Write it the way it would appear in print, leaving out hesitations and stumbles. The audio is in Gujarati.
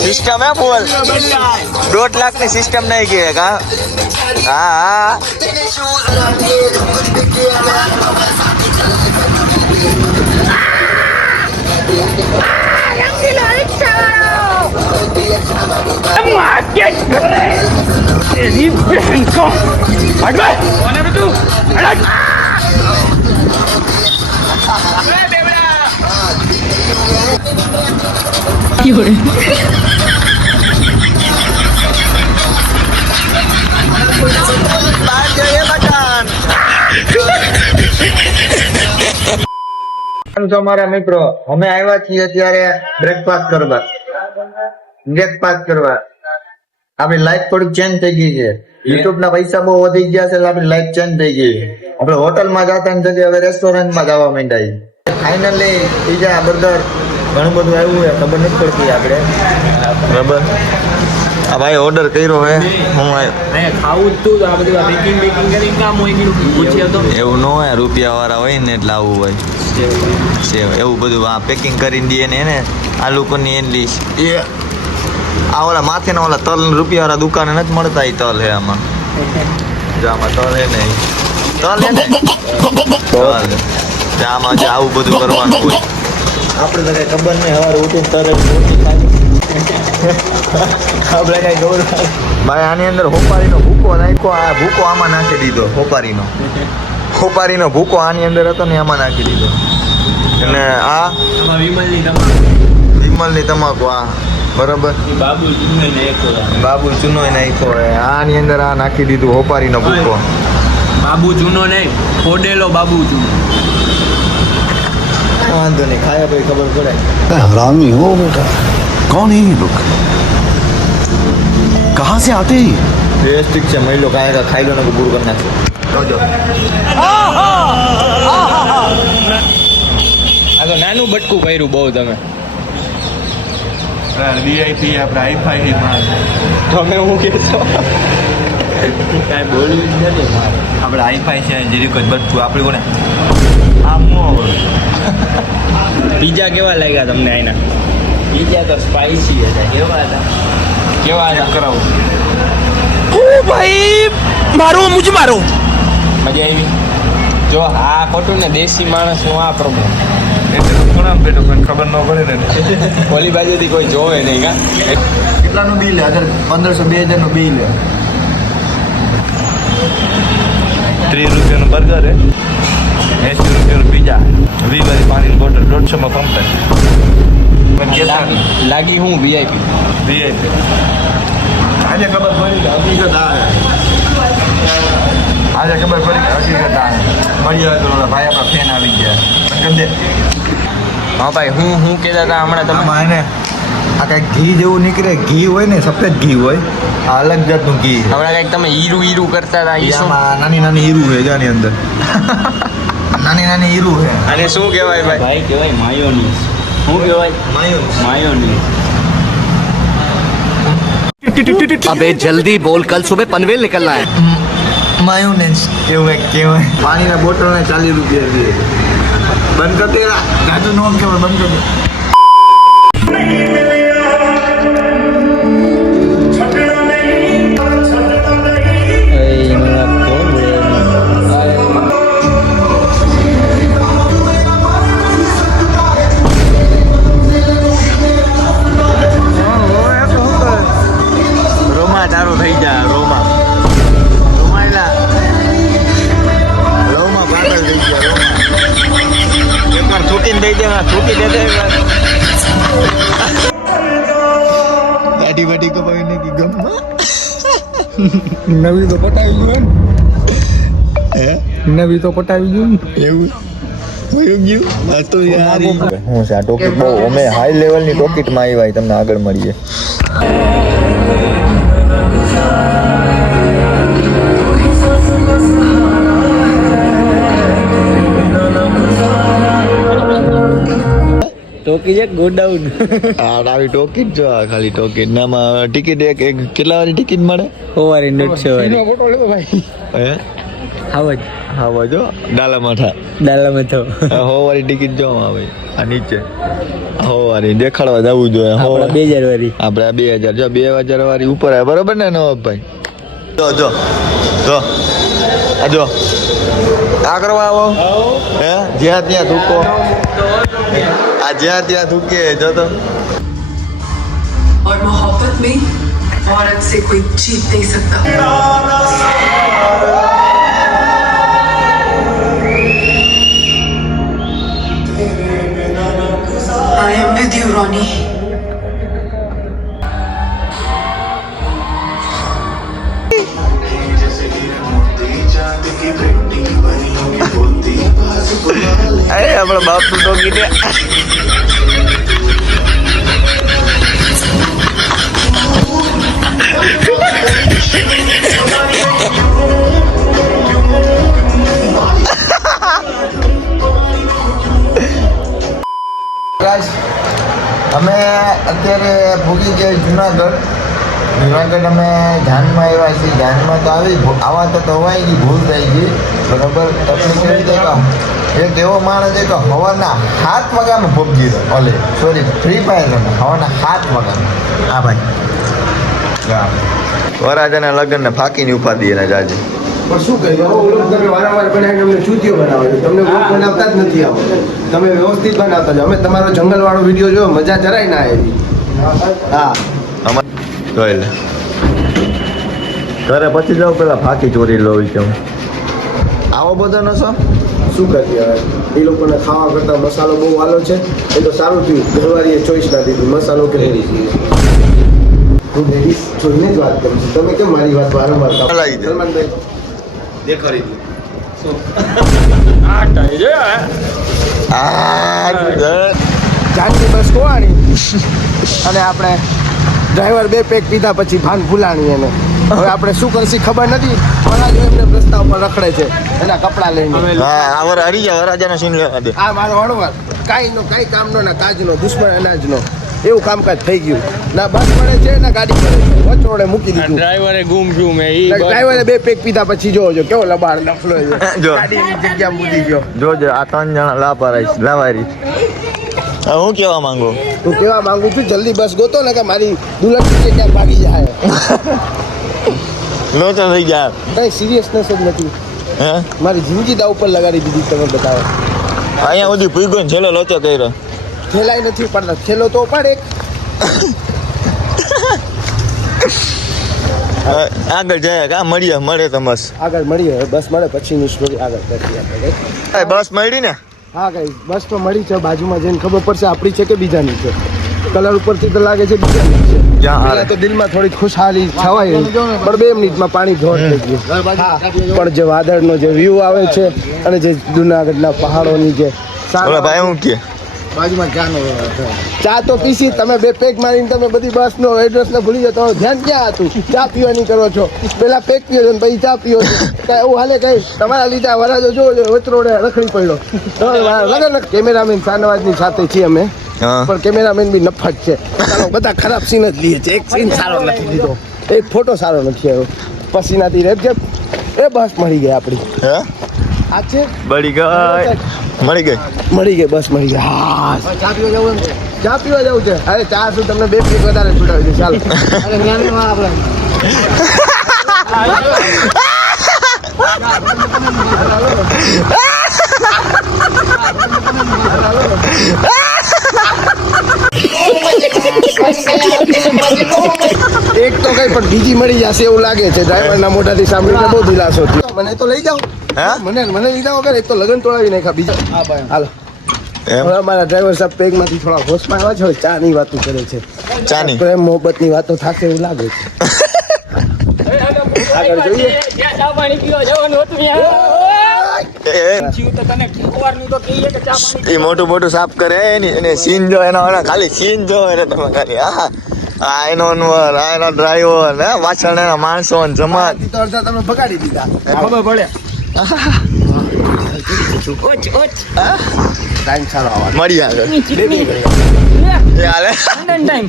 सिस्टम है बोल 2 लाख की सिस्टम नहीं की है कहा हाँ અમારા મિત્રો અમે આવ્યા છીએ ત્યારે બ્રેકફાસ્ટ કરવા આપણી લાઈફ થોડીક ચેન્જ થઈ ગઈ છે યુટ્યુબ ના પૈસા બહુ વધી ગયા છે એટલે આપણી લાઈફ ચેન્જ થઈ ગઈ આપણે હોટલમાં જતા ને જગ્યાએ હવે રેસ્ટોરન્ટમાં જવા માંડ્યા ફાઇનલી પીઝા બર્ગર ઘણું બધું આવ્યું છે ખબર નથી પડતી આપણે બરાબર આ ભાઈ ઓર્ડર કર્યો હે હું ખાવું તું આ બધું બેકિંગ કરી કામ હોય પૂછ્યા તો એવું ન હોય રૂપિયા વાળા હોય ને એટલે આવું હોય સેવ એવું બધું આ પેકિંગ કરીને દે ને એને આ લોકોની એટલી એ આ ઓલા માથે ના ઓલા તલ રૂપિયા વાળા દુકાને નથી મળતા એ તલ હે આમાં જો આમાં તલ હે ને તલ હે ને તલ આમાં જે આવું બધું કરવાનું હોય આપણે તો કઈ ખબર નહીં સવારે ઉઠીને તરત રોટી ખાઈ આપણે કઈ ગૌર ભાઈ આની અંદર હોપારીનો ભૂકો નાખ્યો આ ભૂકો આમાં નાખી દીધો હોપારીનો ભૂકો આની અંદર હતો ને આમાં નાખી દીધો અને આ વિમલની તમાકુ આ બરાબર બાબુ ચૂનો નાખ્યો આની અંદર આ નાખી દીધું હોપારીનો ભૂકો બાબુ ચૂનો નહીં ફોડેલો બાબુ ચૂનો વાંધો નહીં ખાયા પછી ખબર પડે हरामी हो बेटा कौन है ये लोग कहाँ से आते हैं રિયલિસ્ટિક છે મહિલો કાંઈ ખાઈ લો ને પૂરું કરી નાખજો આ તો નાનું બટકું કર્યું બહુ તમે વીઆઈપી આપણે હાઈફાઈ તમે હું કહેશો કાંઈ બોલ્યું જ નથી આપણે હાઈફાઈ છે જેરી કોઈ બટકું આપણે કોને આમ બીજા કેવા લાગ્યા તમને આના બીજા તો સ્પાઈસી હતા કેવા હતા કરાવું ओ भाई मारो मुझे मारो મજા આવી જો આ ખોટું ને દેશી માણસનું આ પ્રોબ્લેમ થોડા બેઠો કોઈ ખબર ન પડે ને ઓલી બાજુથી કોઈ જોવે નહીં કા કેટલાનું બિલ 1500-2000 નું બિલ 30 રૂપિયાનું બર્ગર હે 80 રૂપિયાનું પીઝા 20 વાળી પાણીની બોટલ 150 માં પંપ લાગી હું વીઆઈપી આજે ખબર પડી કે હકીકત આ આજે ખબર પડી કે હકીકત આ મળી આવે તો ભાઈ આપણા ફેન આવી ગયા કેમ દે હા ભાઈ હું કહેતા હતા હમણાં તમે આમાં એને આ કંઈક ઘી જેવું નીકળે ઘી હોય ને સફેદ ઘી હોય આ અલગ જાતનું ઘી હમણાં કંઈક તમે હીરું કરતા હતા ઈ શું નાની નાની હીરું છે જાની અંદર નાની નાની હીરું છે અને શું કહેવાય ભાઈ કહેવાય માયોનીઝ શું કહેવાય માયોનીઝ अबे जल्दी बोल कल सुबह पनवेल निकलना है માયોનેઝ કેવું કહેવાય પાણીના બોટલને 40 રૂપિયા દે બંધ કર દે જાજુ નો કહેવાય બંધ કર દે દાઢી વાઢી કપાવી નાખી ગમમાં નવી તો પટાવી ગયું હે નવી તો પટાવી ગયું એવું હોયું ગયું આ તો યાર હું છે આ ટોકીટ બહુ અમે હાઈ લેવલની ટોકીટમાં આવ્યા તમને આગળ મળીએ ટોકી છે ગોડાઉન આવી ટોકીટ જો ખાલી ટોકીટ નામાં ટિકિટ એક કેટલા વાળી ટિકિટ મળે હોવારી નોટ છે ફોટો લેતો ભાઈ હે હાવજ હા જો ડાલા માઠા ડાલામાં તો હો વાળી ટિકિટ જો આવે આ નીચે હો વાળી દેખાડવા જવું જોઈએ હો આપણા 2000 વાળી આપણે આ 2000 જો 2000 વાળી ઉપર આવે બરોબર ને નવાબભાઈ જો જો જો આ જો આ કરવા આવો હે જ્યાં ત્યાં થૂકો આ જ્યાં ત્યાં થૂકે જો તો और मोहब्बत में औरत से कोई जीत नहीं सकता I am with you, Ronnie. અરે આપણા બાપ નું ડોગી ને અમે અત્યારે ભૂગી ગયા જુનાગઢ અમે ધ્યાનમાં આવ્યા છીએ ધ્યાનમાં તો આવા તો હવાઈ ગઈ ભૂલ થઈ ગઈ બરાબર તકલીફ એવી થઈ કે એક એવો માણસ છે કે હવાના 7 વાગ્યામાં પબજી ઓલે સોરી ફ્રી ફાયર રમે હવાના 7 વાગ્યામાં હા ભાઈ વરાજાના લગ્નને ફાંકીને ઉપાડી એને જાજે પણ શું કરીએ હવે ઓલો તમે વારંવાર બનાવીને અમને ચૂતિયો બનાવો છો તમને વ્લોગ બનાવતા જ નથી આવડતો તમે વ્યવસ્થિત બનાવતા છો અમે તમારો જંગલવાળો વિડીયો જોયો મજા જરાય ના આવી હા જોઈ લે ઘરે પછી જાવ પેલા ફાંકી ચોરી લઉં છું આવો બધો નશો શું કરીએ હવે એ લોકોને ખાવા કરતા મસાલો બહુ વાલો છે એ તો સારું થયું ઘરવાળીએ ચોઈસ ના દીધું મસાલો કે હું લેડીઝ જોઈને જ વાત કરું છું તમે કેમ મારી વાત વારંવાર કાપો? લાગી દે. સલમાનભાઈ દેખાડી દો જાનની બસ ખોવાણી અને આપણે ડ્રાઈવર 2 પેક પીધા પછી ભાન ભૂલાણી એને હવે આપણે શું કરશી ખબર નથી વરાજો એમને રસ્તા ઉપર રખડે છે એના કપડાં લઈને હા આવર હરી જા વરાજાનો સીન લેવા દે આ મારો હળવાર કાંઈ કામનો ના કાજનો દુશ્મન અનાજનો એવું કામકાજ થઈ ગયું ના બસ પડે છે ના ગાડી પડે છે વચોડે મૂકી દીધું ડ્રાઈવરે ગુમ થયું મેં ઈ ડ્રાઈવરે 2 પેક પીધા પછી જોજો કેવો લબાડ લફલો છે જો. ગાડીની જગ્યા મૂકી ગયો જોજે આ 3 જણા લાવારી હું કેવા માંગુ તું કેવા માંગુ છું જલ્દી બસ ગોતો ને કે મારી દુલ્હન નીચે ક્યાંક ભાગી જાય લોચો થઈ ગયા કઈ સિરિયસનેસ જ નથી હે મારી જિંદગી દાવ ઉપર લગાડી દીધી તમે બતાવો અહીંયા સુધી ભૂગો ને છેલ્લો લોચો કર્યો ખેલાઈ નથી પડતા ખેલો તો પડે આગળ જાય કા મળે તો મસ્ત આગળ મળીએ બસ મળે પછીની સ્ટોરી આગળ કરીએ આપણે બસ મળી ને હા કઈ બસ તો મળી છે બાજુમાં જઈને ખબર પડશે આપણી છે કે બીજાની છે કલર ઉપરથી તો લાગે છે બીજાની છે જ્યાં હારે. પહેલા તો દિલમાં થોડી ખુશહાલી છવાઈ પણ 2 મિનિટમાં પાણી ધોર થઈ ગયું હા, પણ જે વાદળનો જે વ્યૂ આવે છે અને જે જુનાગઢના પહાડોની જે ઓલા ભાઈ હું કે ચા તો પીસી તમે 2 પેક મારીને તમે બધી બસનો એડ્રેસ ને ભૂલી જાવ તમારું ધ્યાન ક્યાં હતું ચા પીવાની કરો છો પેલા પેક પીઓ છો ને પછી ચા પીઓ છો કાંઈ એવું હાલે કઈ તમારા લીધા વરાજો જોવો વચરોડે રખડી પડ્યો લગન કેમેરામેન શાનવાજની સાથે છીએ અમે હા પણ કેમેરામેન બી નફટ છે ચાલો બધા ખરાબ સીન જ લઈએ છે એક સીન સારો નથી લીધો એક ફોટો સારો નથી આવ્યો પસીનાથી રેપ છે એ બસ મળી ગઈ આપણી હે આ છે મળી ગઈ બસ મળી ગઈ હા ચા પીવા જવું છે અરે ચા શું તમને 2 પેક વધારે છૂટાવી દે ચાલો એક તો કઈ પણ બીજી મળી જશે એવું લાગે છે ડ્રાઈવરના મોઢાથી સાંભળીને બહુ દિલાસો થયો મને તો લઈ જાઓ હે મને લીધા વગર એક તો લગન તોડાવી નાખ્યા બીજા હાલો એમ હવે અમારા ડ્રાઈવર સાહેબ પેગમાંથી થોડા હોશમાં આવ્યા છે હવે ચાની વાતો કરે છે ચાની પ્રેમ મોહબ્બતની વાતો થશે એવું લાગે છે આગળ જોઈએ ચા પાણી પીવા જવાનું હતું એ મોટું સાફ કરે એને સીન જો એનો ખાલી સીન જો એને તમે ખાલી આ એનો અનવર આ એનો ડ્રાઈવર ને પાછળ એના માણસો ને જમાત તો અડધા તમે ભગાડી દીધા ખબર પડે ટાઈમ સારો આવવાનો મળી આગળ એ હાલે ટાઈમ